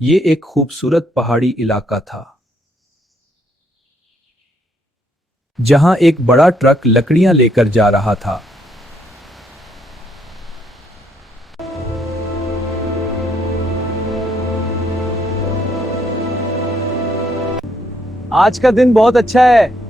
ये एक खूबसूरत पहाड़ी इलाका था जहां एक बड़ा ट्रक लकड़ियां लेकर जा रहा था। आज का दिन बहुत अच्छा है।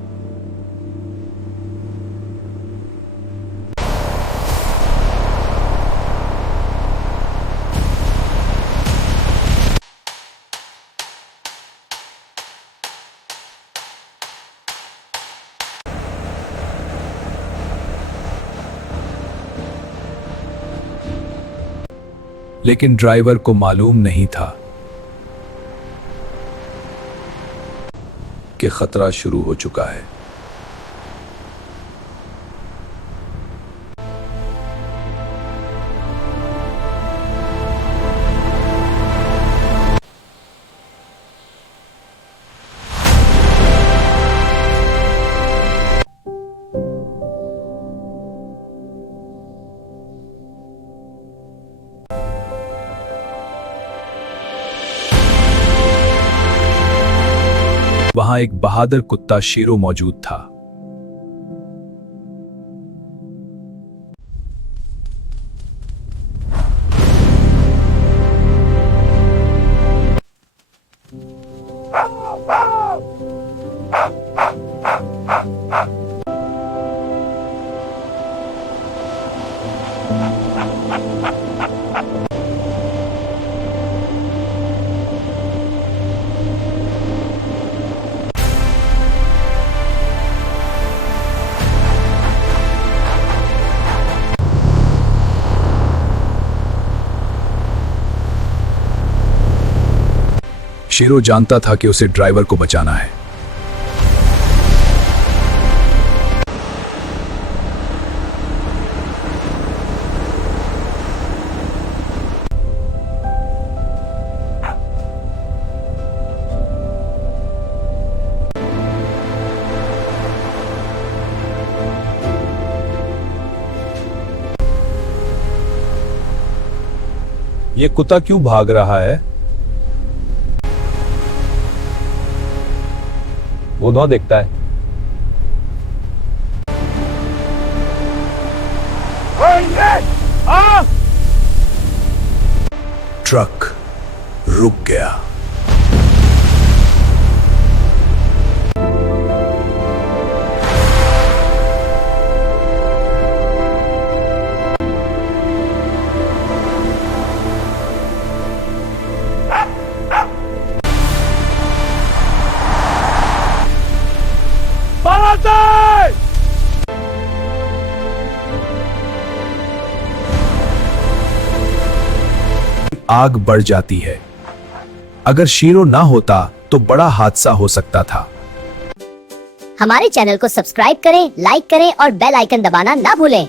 लेकिन ड्राइवर को मालूम नहीं था कि खतरा शुरू हो चुका है। वहां एक बहादुर कुत्ता शेरो मौजूद था। शेरो जानता था कि उसे ड्राइवर को बचाना है। ये कुत्ता क्यों भाग रहा है? वो धुआं देखता है। ट्रक रुक गया। आग बढ़ जाती है। अगर शेरो ना होता तो बड़ा हादसा हो सकता था। हमारे चैनल को सब्सक्राइब करें, लाइक करें और बेल आइकन दबाना ना भूलें।